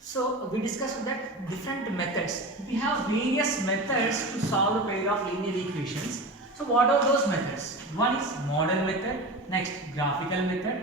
So we discussed that different methods. We have various methods to solve a pair of linear equations. So what are those methods? One is model method, next graphical method,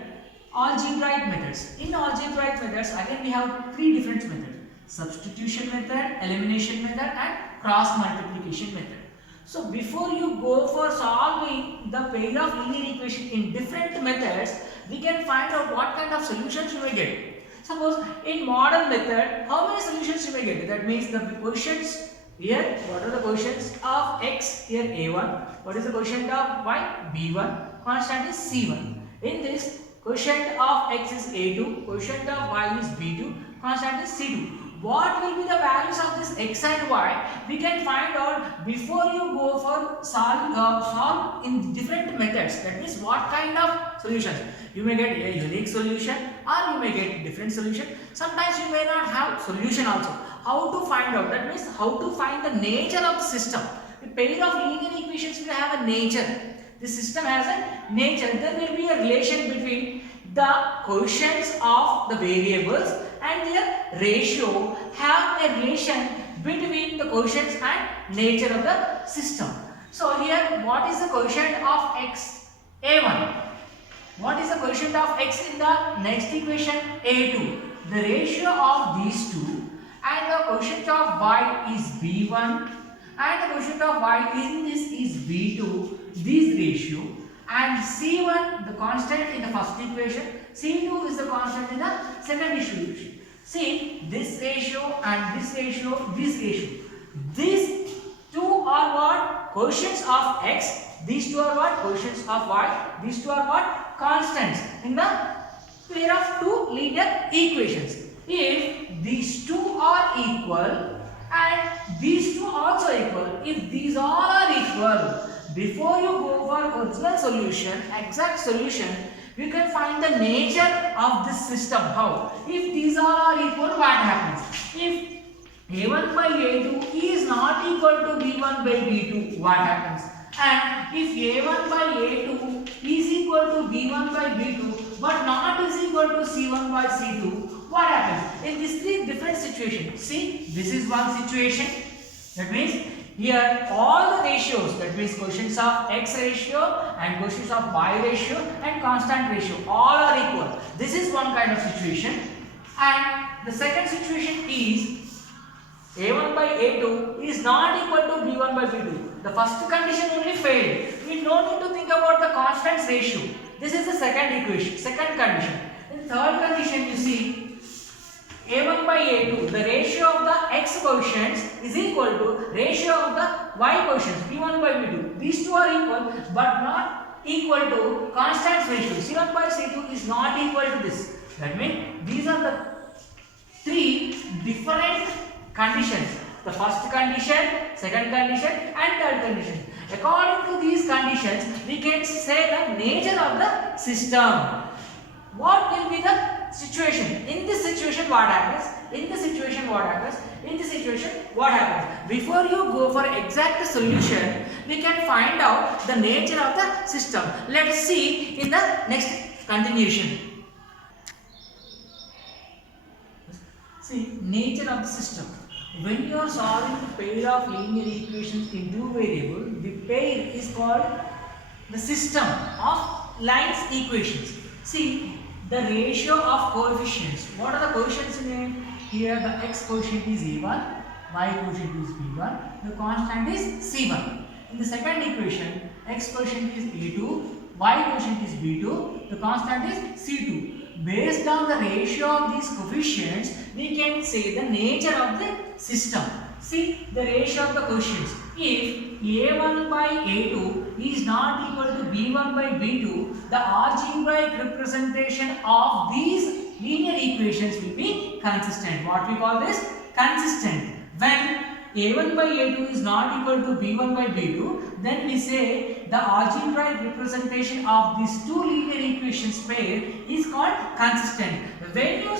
algebraic methods. In algebraic methods, again we have three different methods: substitution method, elimination method, and cross multiplication method. So before you go for solving the pair of linear equation in different methods, we can find out what kind of solutions you may get. Suppose in model method, how many solutions you may get? That means the quotients here, what are the quotients of x? Here a1. What is the quotient of y? b1. Constant is c1. In this, quotient of x is a2, quotient of y is b2, constant is c2. What will be the values of this x and y? We can find out before you go for solve in different methods. That means what kind of solutions? You may get a unique solution or you may get different solution. Sometimes you may not have solution also. How to find out? That means how to find the nature of the system. A pair of linear equations will have a nature. The system has a nature. There will be a relation between the quotients of the variables and their ratio have a relation between the quotients and nature of the system. So here, what is the quotient of x? A1. What is the quotient of x in the next equation? A2. The ratio of these two and the quotient of y is b1 and the quotient of y in this is b2. This ratio and c1 the constant in the first equation, c2 is the constant in the second equation. See, this ratio and this ratio, this ratio. These two are what? Quotients of x. These two are what? Quotients of y. These two are what? Constants in the pair of two linear equations. If these two are equal and these two also equal, if these all are equal, before you go for original solution, exact solution, you can find the nature of this system. How? If these all are equal, what happens? If a1 by a2 is not equal to b1 by b2, what happens? And if a1 by a2 is equal to b1 by b2 but not is equal to c1 by c2, what happens? In these three different situations, see, this is one situation. That means here all the ratios, that means quotients of x ratio and quotients of y ratio and constant ratio, all are equal. This is one kind of situation. And the second situation is a1 by a2 is not equal to b1 by b2. The first condition only failed. We don't need to think about the constants ratio. This is the second equation, second condition. In third condition, you see a1 by a2, the ratio of the x quotients is equal to ratio of the y quotients, b1 by b2. These two are equal but not equal to constant ratio. c1 by c2 is not equal to this. That means these are the three different conditions. The first condition, second condition and third condition. According to these conditions, we can say the nature of the system. What will be the situation? In this situation, what happens? In this situation, what happens? In this situation, what happens? Before you go for exact solution, we can find out the nature of the system. Let's see in the next continuation. See, nature of the system. When you are solving a pair of linear equations in two variables, the pair is called the system of lines equations. See, the ratio of coefficients. What are the coefficients in it? Here the x quotient is a1, y quotient is b1, the constant is c1. In the second equation, x quotient is a2, y quotient is b2, the constant is c2. Based on the ratio of these coefficients, we can say the nature of the system. See the ratio of the quotients. If a1 by a2 is not equal to b1 by b2, the algebraic representation of these linear equations will be consistent. What we call this? Consistent. When a1 by a2 is not equal to b1 by b2, then we say the algebraic representation of these two linear equations pair is called consistent. When you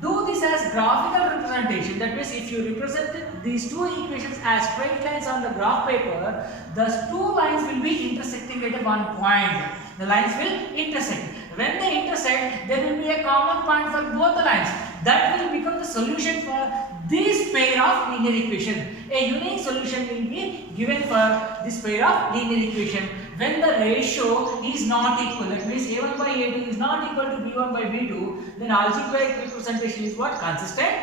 do this as graphical representation, that means if you represent these two equations as straight lines on the graph paper, the two lines will be intersecting at one point. The lines will intersect. When they intersect, there will be a common point for both the lines. That will become the solution for this pair of linear equation. A unique solution will be given for this pair of linear equation when the ratio is not equal. That means a1 by a2 is not equal to b1 by b2. Then algebraic representation is what? Consistent.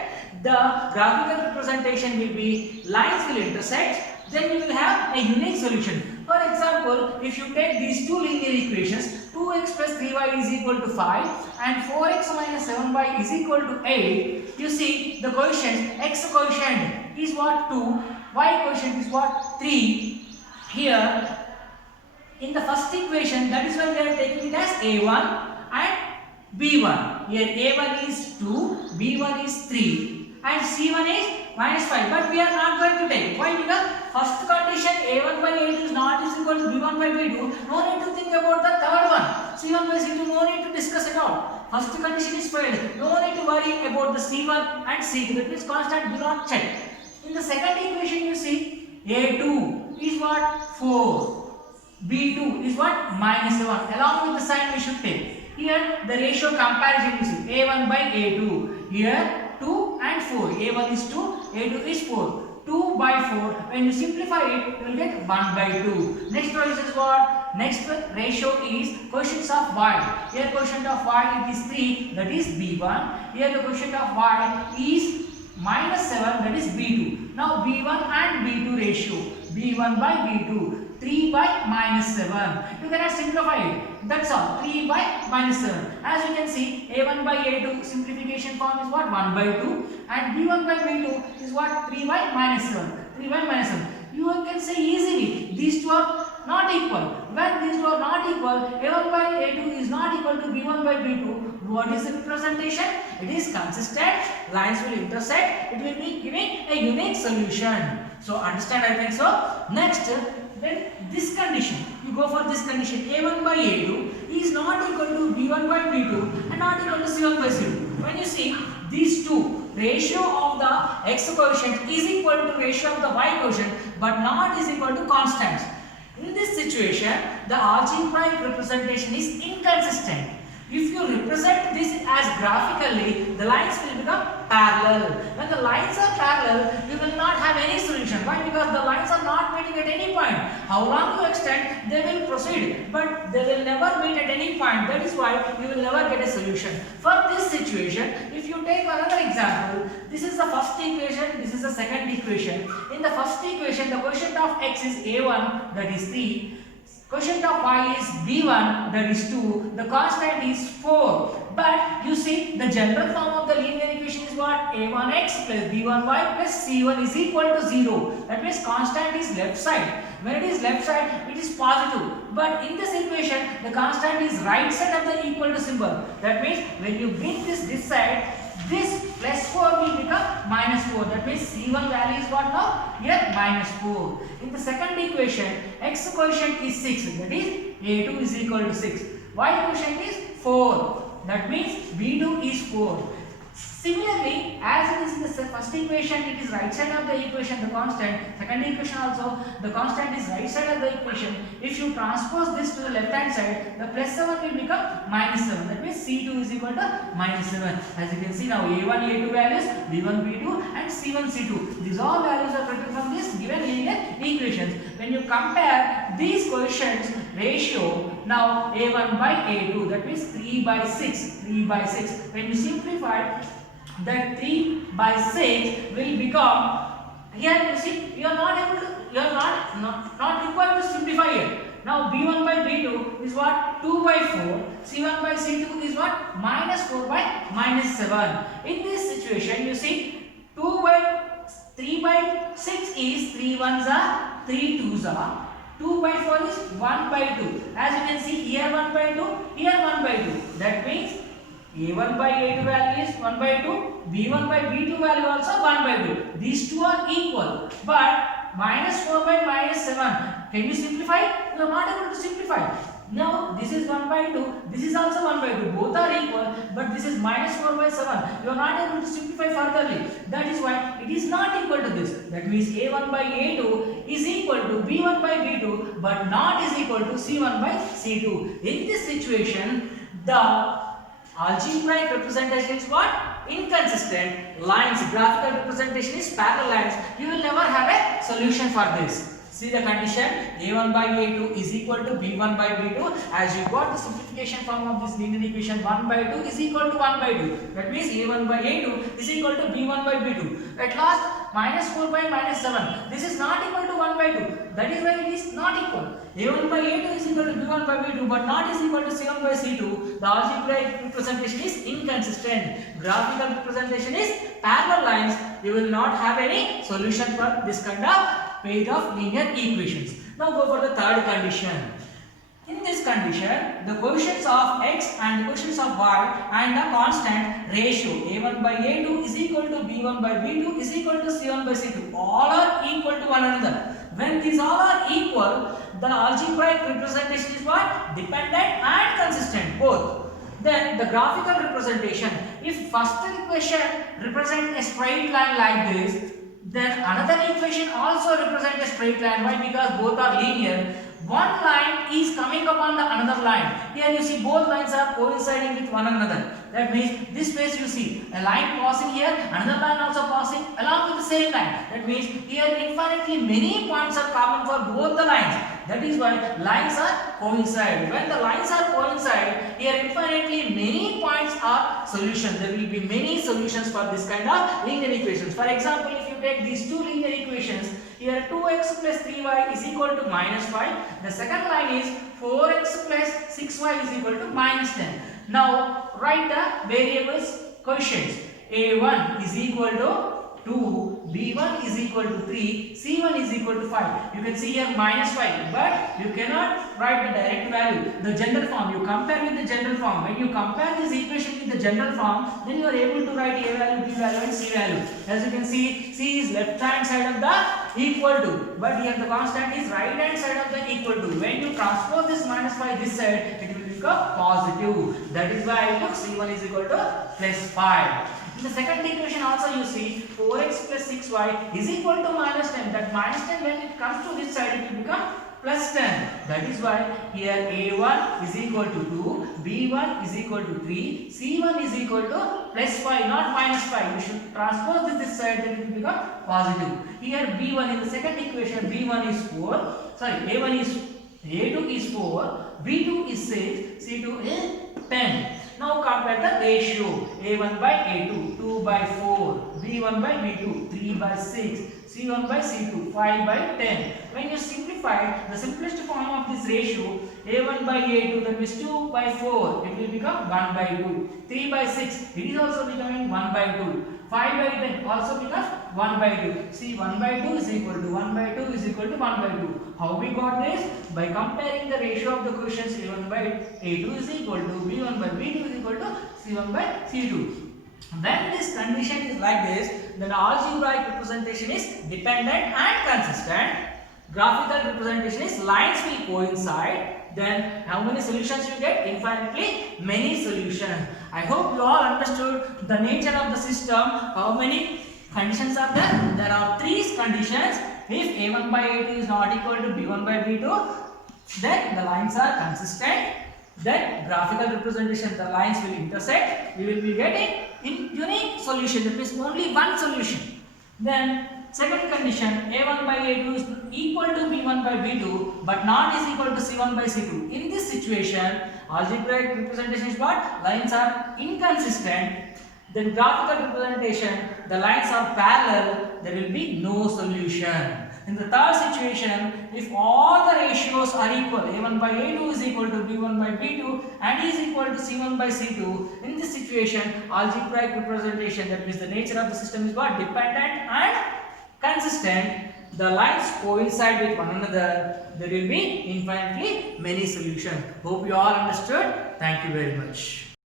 The graphical representation will be lines will intersect. Then we will have a unique solution. For example, if you take these two linear equations, 2x plus 3y is equal to 5 and 4x minus 7y is equal to 8. You see the coefficient, x coefficient is what? 2, y coefficient is what? 3. Here in the first equation, that is why we are taking it as a1 and b1. Here a1 is 2, b1 is 3 and c1 is minus 5, but we are not going to take. Why? Because first condition a1 by a2 is not is equal to b1 by b2. No need to think about the third one, c1 by c2. No need to discuss at all. First condition is failed. No need to worry about the c1 and c2. That means constant, do not check. In the second equation you see a2 is what? 4, b2 is what? Minus 7. Along with the sign we should take. Here the ratio comparison you see a1 by a2. Here 2 and 4. a1 is 2, a2 is 4. 2 by 4. When you simplify it, you will get 1 by 2. Next one is what? Next ratio is quotient of y. Here quotient of y it is 3, that is b1. Here the quotient of y is minus 7, that is b2. Now b1 and b2 ratio. b1 by b2. 3 by minus 7. You cannot simplify it. That's all. 3 by minus 7. As you can see, a1 by a2 simplification form is what? 1 by 2. And b1 by b2 is what? 3 by minus 7. 3 by minus 7. You can say easily, these two are not equal. When these two are not equal, a1 by a2 is not equal to b1 by b2. What is the representation? It is consistent. Lines will intersect. It will be giving a unique solution. So understand, I think so. Next, then this condition, you go for this condition, a1 by a2 is not equal to b1 by b2 and not equal to c1 by c2. When you see these two, ratio of the x coefficient is equal to ratio of the y coefficient but not is equal to constants. In this situation, the algebraic representation is inconsistent. If you represent this as graphically, the lines will become parallel. When the lines are parallel, you will not have any solution. Why? Because the lines are not meeting at any point. How long you extend, they will proceed, but they will never meet at any point. That is why you will never get a solution. For this situation, if you take another example, this is the first equation, this is the second equation. In the first equation, the quotient of x is a1, that is 3. Quotient of y is b1, that is 2. The constant is 4. But you see the general form of the linear equation is what? a1x plus b1y plus c1 is equal to 0. That means constant is left side. When it is left side, it is positive. But in this equation, the constant is right side of the equal to symbol. That means when you bring this side, this plus 4 will become minus 4. That means c1 value is what now? Here minus 4. In the second equation, x quotient is 6. That is a2 is equal to 6. Y quotient is 4. That means b2 is 4. Similarly, as it is in the first equation, it is right side of the equation, the constant. Second equation also, the constant is right side of the equation. If you transpose this to the left hand side, the plus 7 will become minus 7. That means C2 is equal to minus 7. As you can see now, A1, A2 values, B1, B2 and C1, C2. These all values are taken from this given linear equations. When you compare these coefficients ratio, now A1 by A2, that means 3 by 6. 3 by 6. When you simplify, that 3 by 6 will become, here you see, you are not able to, you are not required to simplify it. Now b1 by b2 is what? 2 by 4. c1 by c2 is what? Minus 4 by minus 7. In this situation, you see 3 by 6 is 3 ones are 3 twos are. 2 by 4 is 1 by 2. As you can see, here 1 by 2, here 1 by 2. That means a1 by a2 value is 1 by 2, b1 by b2 value also 1 by 2. These two are equal, but minus 4 by minus 7. Can you simplify? You are not able to simplify. Now this is 1 by 2, this is also 1 by 2. Both are equal, but this is minus 4 by 7. You are not able to simplify furtherly. That is why it is not equal to this. That means a1 by a2 is equal to b1 by b2, but not is equal to c1 by c2. In this situation, the algebraic representation is what? inconsistent lines, graphical representation is parallel lines, you will never have a solution for this. See the condition, a1 by a2 is equal to b1 by b2. As you got the simplification form of this linear equation, 1 by 2 is equal to 1 by 2. That means a1 by a2 is equal to b1 by b2. At last, minus 4 by minus 7. This is not equal to 1 by 2. That is why it is not equal. a1 by a2 is equal to b1 by b2 but not is equal to c1 by c2. The algebraic representation is inconsistent. Graphical representation is parallel lines. You will not have any solution for this kind of pair of linear equations. Now go for the third condition. In this condition, the coefficients of x and the coefficients of y and the constant ratio a1 by a2 is equal to b1 by b2 is equal to c1 by c2. All are equal to one another. When these all are equal, the algebraic representation is what? Dependent and consistent, both. Then the graphical representation, if first equation represents a straight line like this, then another equation also represents a straight line. Why? Because both are linear. One line is coming upon the another line. Here you see both lines are coinciding with one another. That means this space you see a line passing here, another line also passing along with the same line. That means here infinitely many points are common for both the lines. That is why lines are coincide. When the lines are coincide, here infinitely many points are solutions. There will be many solutions for this kind of linear equations. For example, if you take these two linear equations, here 2x plus 3y is equal to minus 5. The second line is 4x plus 6y is equal to minus 10. Now write the variables coefficients. a1 is equal to 2, b1 is equal to 3, c1 is equal to 5. You can see here minus 5, but you cannot write the direct value, the general form. You compare with the general form. When you compare this equation with the general form, then you are able to write a value, b value and c value. As you can see, c is left hand side of the equal to, but here the constant is right hand side of the equal to. When you transpose this minus 5 this side, it will become positive. That is why look, c1 is equal to plus 5. In the second equation also you see 4x plus 6y is equal to minus 10. That minus 10 when it comes to this side it will become plus 10. That is why here a1 is equal to 2, b1 is equal to 3, c1 is equal to plus 5, not minus 5. You should transpose this side, then it will become positive. Here b1 in the second equation, b1 is 4, sorry, a2 is 4, b2 is 6, c2 is 10. Now compare the ratio a1 by a2, 2 by 4, b1 by b2, 3 by 6, c1 by c2, 5 by 10. When you simplify the simplest form of this ratio, a1 by a2, that means 2 by 4, it will become 1 by 2. 3 by 6, it is also becoming 1 by 2. 5 by 10 also becomes 1 by 2. See, 1 by 2 is equal to 1 by 2 is equal to 1 by 2. How we got this? By comparing the ratio of the coefficients a1 by a2 is equal to b1 by b2 is equal to c1 by c2. When this condition is like this, then algebraic representation is dependent and consistent. Graphical representation is lines will coincide. Then how many solutions you get? Infinitely many solutions. I hope you all understood the nature of the system. How many conditions are there? There are 3 conditions. If a1 by a2 is not equal to b1 by b2, then the lines are consistent. Then graphical representation, the lines will intersect. We will be getting in unique solution. That means only one solution. Then second condition, a1 by a2 is equal to b1 by b2 but not is equal to c1 by c2. In this situation, algebraic representation is what? Lines are inconsistent. Then graphical representation, the lines are parallel, there will be no solution. In the third situation, if all the ratios are equal, a1 by a2 is equal to b1 by b2 and is equal to c1 by c2, in this situation, algebraic representation, that means the nature of the system is what? Dependent and consistent. The lines coincide with one another. There will be infinitely many solutions. Hope you all understood. Thank you very much.